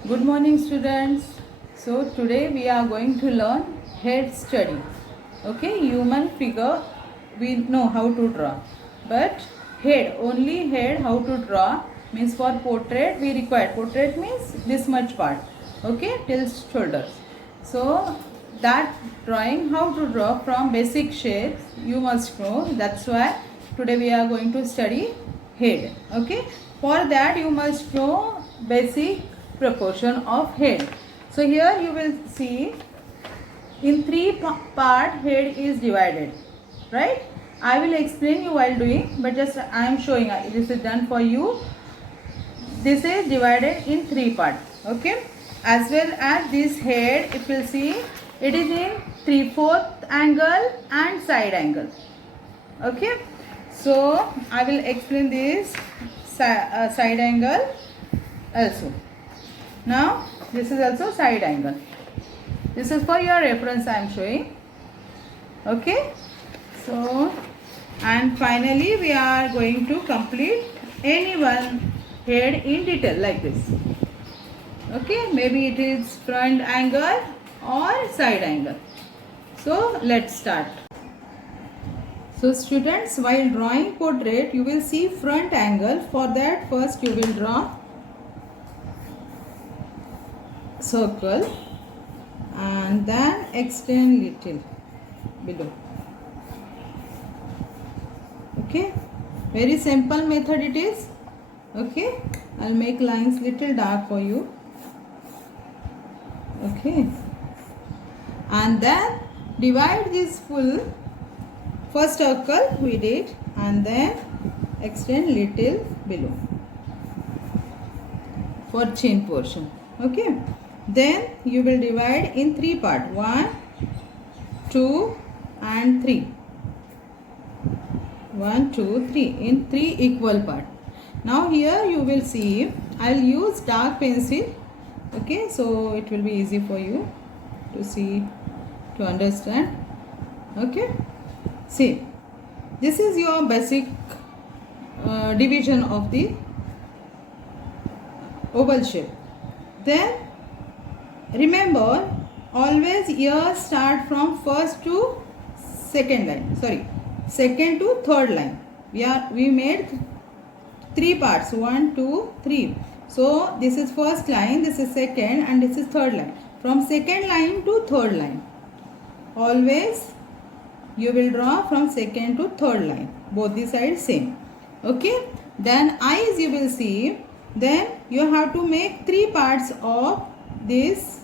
Good morning, students. So today we are going to learn head study. Okay, human figure we know how to draw, but head, only head how to draw means for portrait we require. Portrait means this much part. Okay, till shoulders. So that drawing how to draw from basic shapes you must know. That's why today we are going to study head. Okay, for that you must know basic proportion of head. So here you will see in three part head is divided, right? I will explain you while doing, but just I am showing. This is done for you. This is divided in three parts. Okay, as well as this head, if you see, it is in 3/4 angle and side angle. Okay, so I will explain this side angle also. Now this is also side angle. This is for your reference I am showing. Okay, so and finally we are going to complete any one head in detail like this. Okay, maybe it is front angle or side angle. So let's start. So students, while drawing portrait you will see front angle. For that first you will draw circle and then extend little below. Okay, very simple method it is. Okay, I'll make lines little dark for you. Okay, and then divide this full first circle we did and then extend little below for chin portion. Okay, then you will divide in three parts, 1, 2 and 3. 1, 2, 3 in three equal parts. Now here you will see I'll use dark pencil. Okay, so it will be easy for you to see, to understand. Okay, see, this is your basic division of the oval shape. Then remember, always ears start from first to second line. Sorry, second to third line. We made three parts, 1, 2, 3. So this is first line, this is second, and this is third line. From second line to third line, always you will draw from second to third line. Both the sides same. Okay. Then eyes you will see. Then you have to make three parts of this.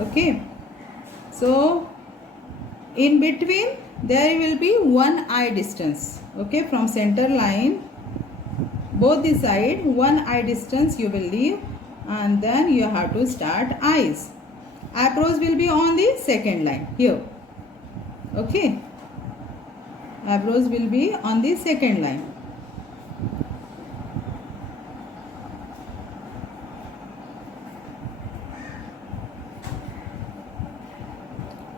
Okay, so in between there will be one eye distance. Okay, from center line both the side one eye distance you will leave, and then you have to start eyes. Eyebrows will be on the second line here. Okay, eyebrows will be on the second line.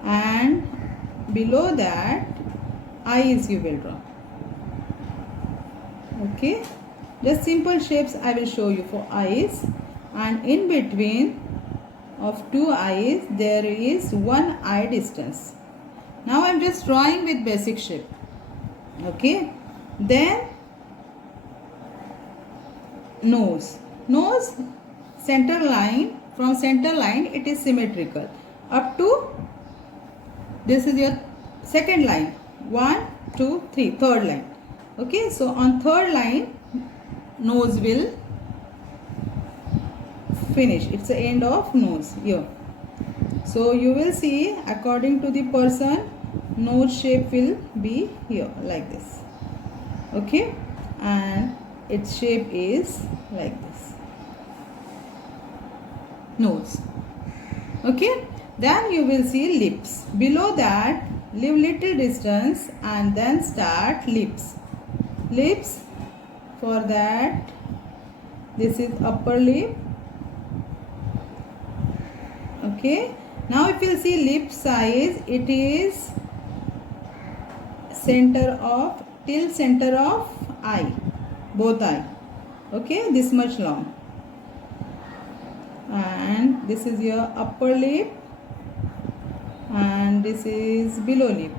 And below that eyes you will draw. Okay, just simple shapes I will show you for eyes, and in between of two eyes there is one eye distance. Now I am just drawing with basic shape. Okay, then nose center line, from center line it is symmetrical up to this is your second line, 1, 2, 3, third line. Okay, so on third line nose will finish. It's the end of nose here. So you will see according to the person nose shape will be here like this. Okay, and its shape is like this, nose. Okay, then you will see lips. Below that leave little distance and then start lips. Lips, for that this is upper lip. Okay, now if you see lip size, it is center of till center of eye, both eye. Okay, this much long. and this is your upper lip, and this is below lip.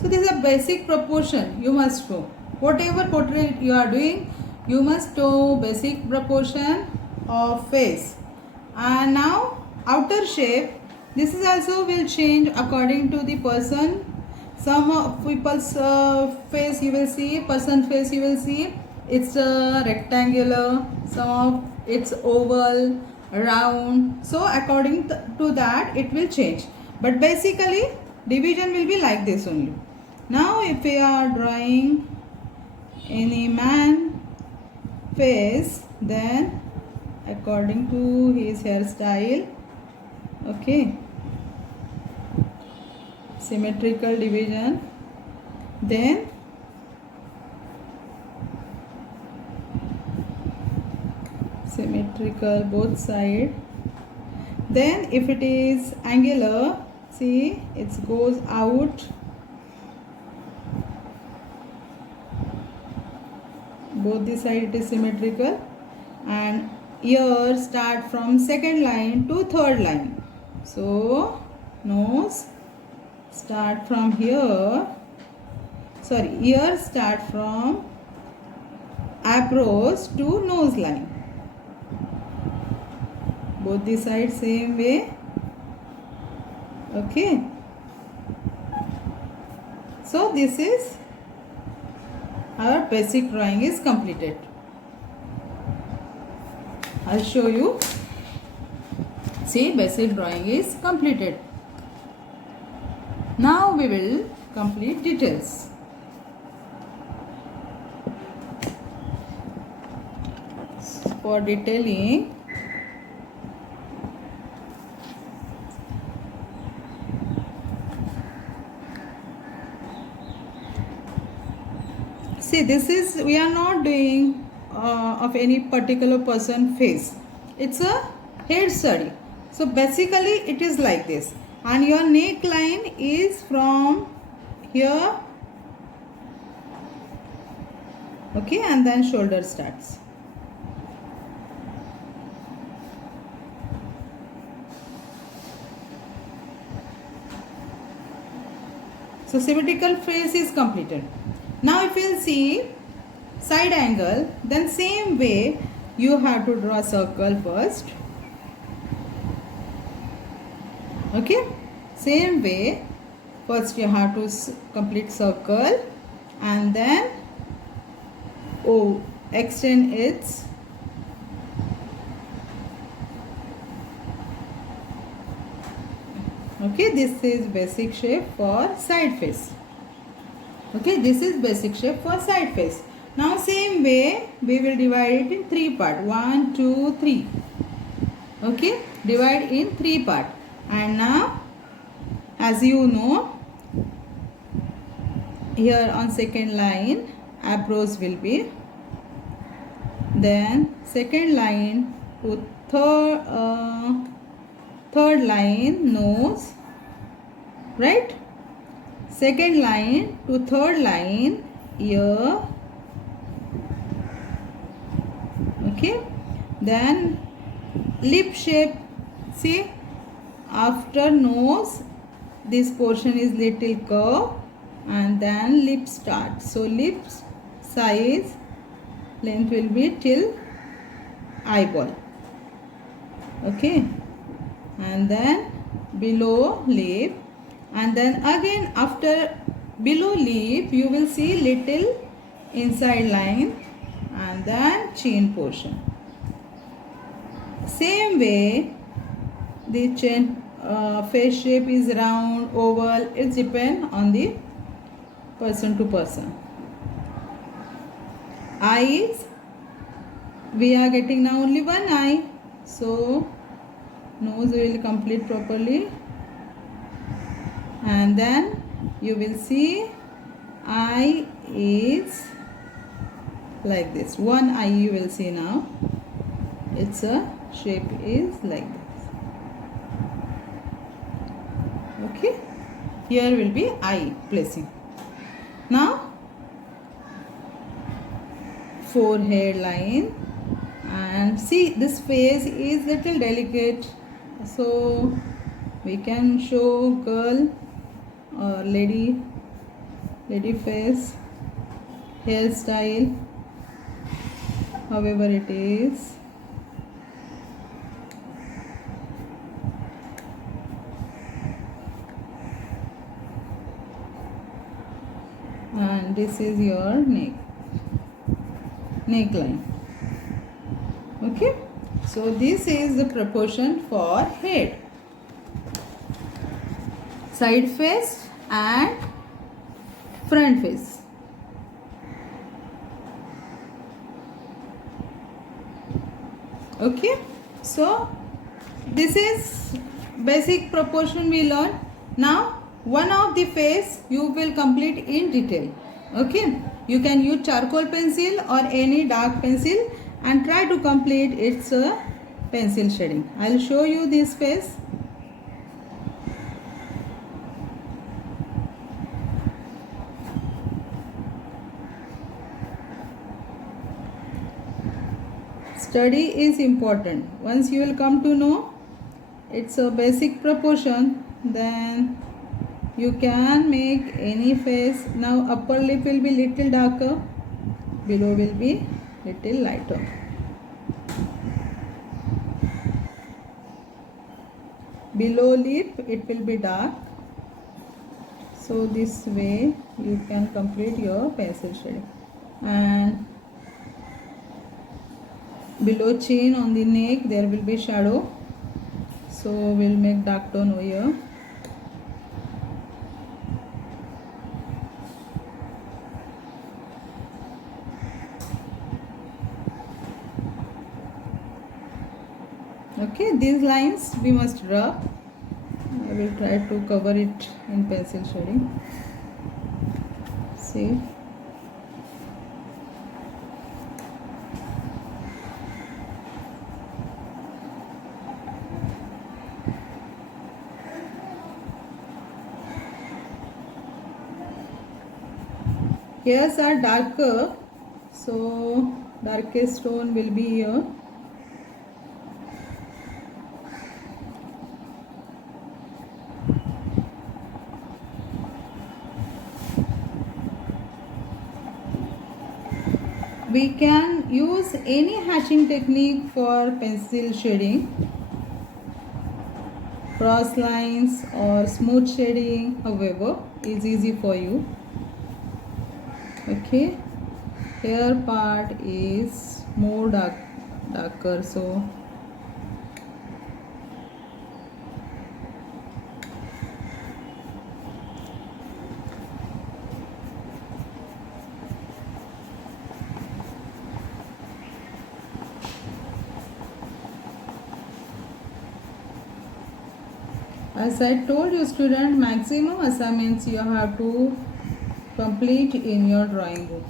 So this is a basic proportion you must know. Whatever portrait you are doing, you must know basic proportion of face. And now outer shape, this is also will change according to the person. Some people's face you will see, person face you will see, it's rectangular, some of it's oval, round. So according to that it will change. But basically division will be like this only. Now if we are drawing any man face, then according to his hairstyle, okay, symmetrical division, then symmetrical both side. Then if it is angular, see it goes out, both the side it is symmetrical, and ear start from second line to third line. So nose start from here, sorry, ear start from eyebrows to nose line, both the sides same way. Okay, so this is our basic drawing is completed. I'll show you. See, basic drawing is completed. Now we will complete details. For detailing, see, this is, we are not doing of any particular person face. It's a head study. So basically it is like this, and your neckline is from here, okay, and then shoulder starts. So symmetrical face is completed. Now if you will see side angle, then same way you have to draw a circle first. Okay, same way first you have to complete circle, and then extend its okay, this is basic shape for side face. Okay, this is basic shape for side face. Now same way we will divide it in three parts. 1, 2, 3. Okay, divide in three parts. And now, as you know, here on second line eyebrows will be, then second line to third line nose, right? Second line to third line ear, okay, then lip shape. See, after nose this portion is little curve, and then lip starts. So lips size length will be till eyeball, okay, and then below lip, and then again after below lip you will see little inside line, and then chin portion. Same way the chin face shape is round, oval, it depends on the person to person. Eyes, we are getting now only one eye, so nose will complete properly, and then you will see eye is like this. One eye you will see now, its a shape is like this. Okay, here will be eye placing. Now forehead line. And see, this face is little delicate, so we can show girl or lady face hairstyle however it is. And this is your neckline. Okay, so this is the proportion for head, side face and front face. Okay, so this is basic proportion we learned. Now one of the face you will complete in detail. Okay, you can use charcoal pencil or any dark pencil and try to complete its pencil shading. I'll show you this face. Study is important. Once you will come to know it's a basic proportion, then you can make any face. Now upper lip will be little darker, below will be little lighter. Below lip it will be dark. So this way you can complete your pencil shading. And below chin on the neck there will be shadow, so we'll make dark tone over here. Okay, these lines we must draw. I will try to cover it in pencil shading. See, hairs are darker, so darkest tone will be here. We can use any hatching technique for pencil shading, cross lines or smooth shading, however is easy for you. Okay, hair part is more darker, so as I told you student, maximum assignments you have to complete in your drawing book.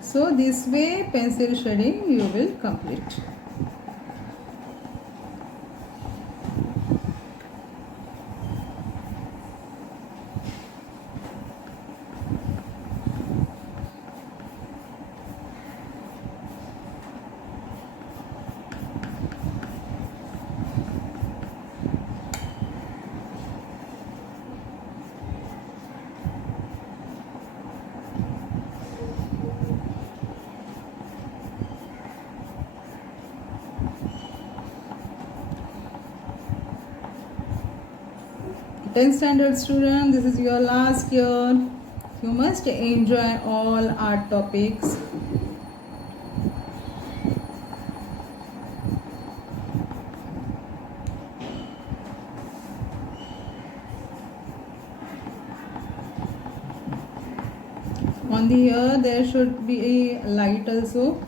So this way pencil shading you will complete. Tenth standard student, this is your last year. You must enjoy all art topics. On the ear there should be a light also,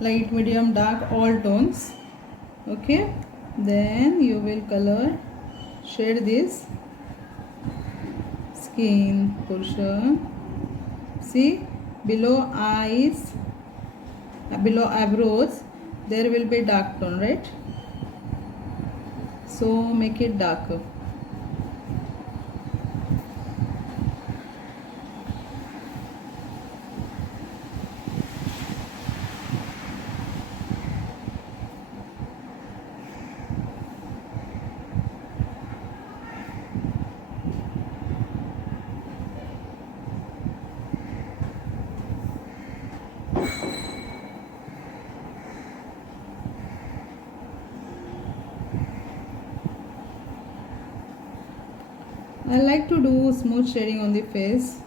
light, medium, dark, all tones. Okay, then you will color, shade this skin portion. See, below eyes below eyebrows there will be dark tone, right? So make it darker. I like to do smooth shading on the face.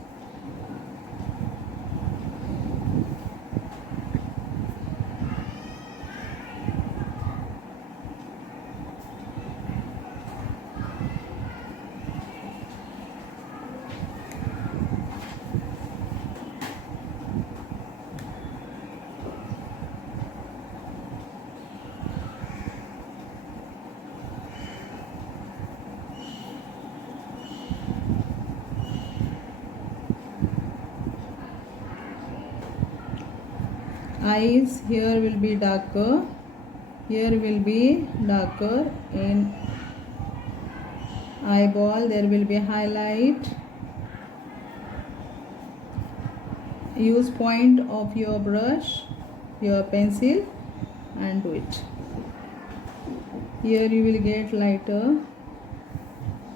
Eyes here will be darker, here will be darker, in eyeball there will be highlight. Use point of your brush, your pencil, and do it. Here you will get lighter,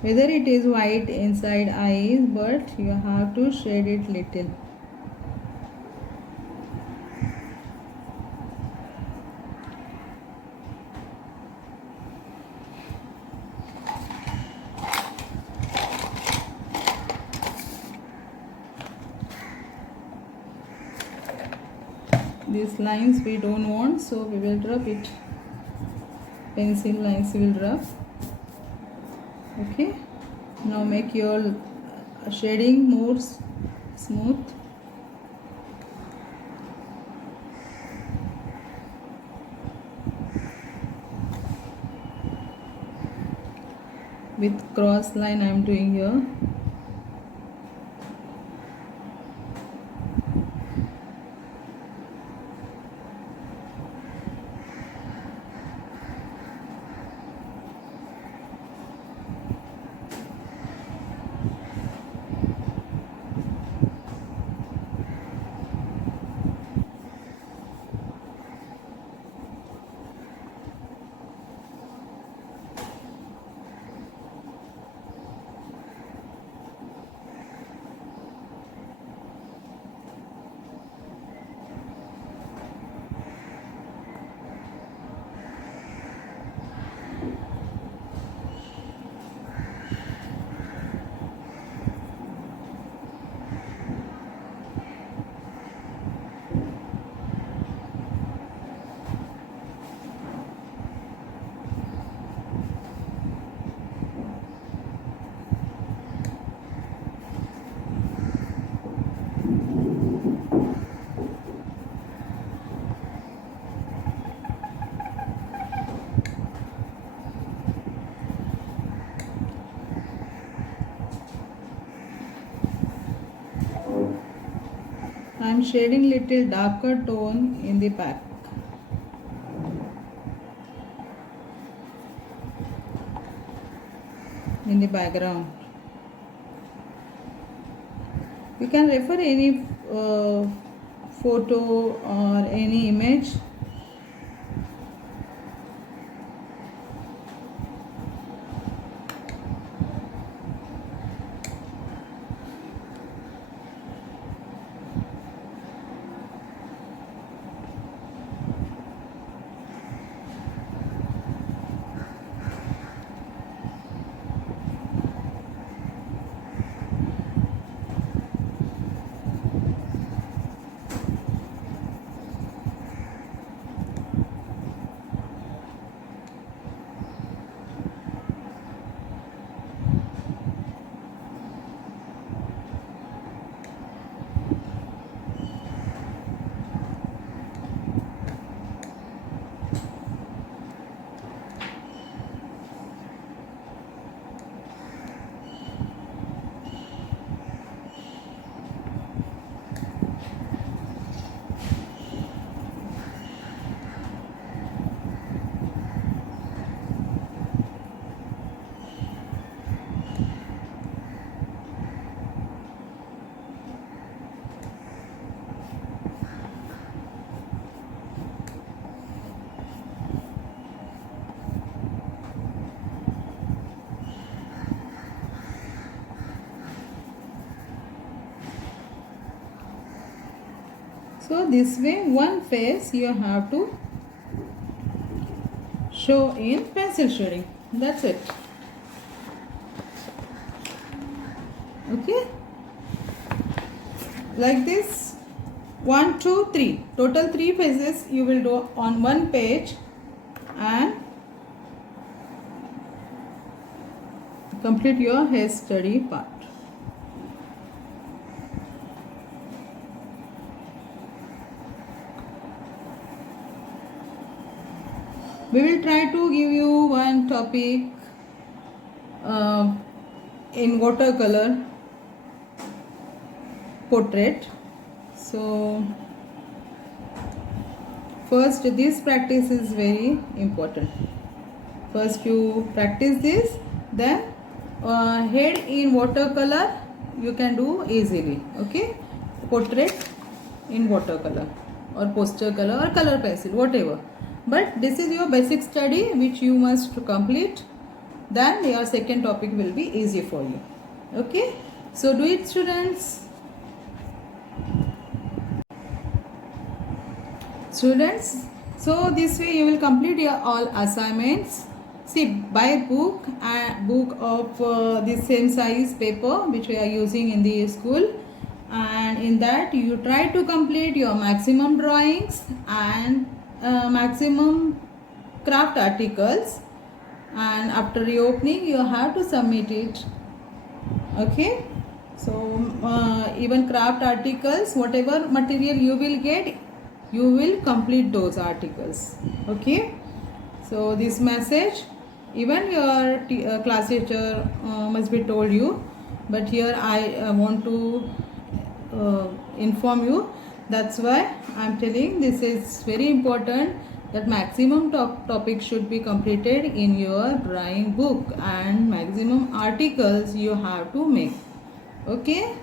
whether it is white inside eyes, but you have to shade it little. These lines we don't want, so we will drop it. Pencil lines we will drop. Okay, now make your shading more smooth. With cross line I am doing here. I am shading little darker tone in the back. In the background. You can refer any photo or any image. So this way one face you have to show in pencil shading. That's it. Okay, like this. 1, 2, 3. Total 3 faces you will do on one page and complete your hair study part. We will try to give you one topic in watercolor portrait. So first this practice is very important. First you practice this, then head in watercolor you can do easily. Okay, portrait in watercolor or poster color or color pencil, whatever. But this is your basic study which you must complete. Then your second topic will be easy for you. Okay, so do it, students. So this way you will complete your all assignments. See, buy book of the same size paper which we are using in the school, and in that you try to complete your maximum drawings and maximum craft articles, and after reopening you have to submit it. Okay, so even craft articles, whatever material you will get, you will complete those articles. Okay, so this message even your class teacher must be told you, but here I want to inform you. That's why I am telling this is very important, that maximum topics should be completed in your drawing book and maximum articles you have to make. Okay.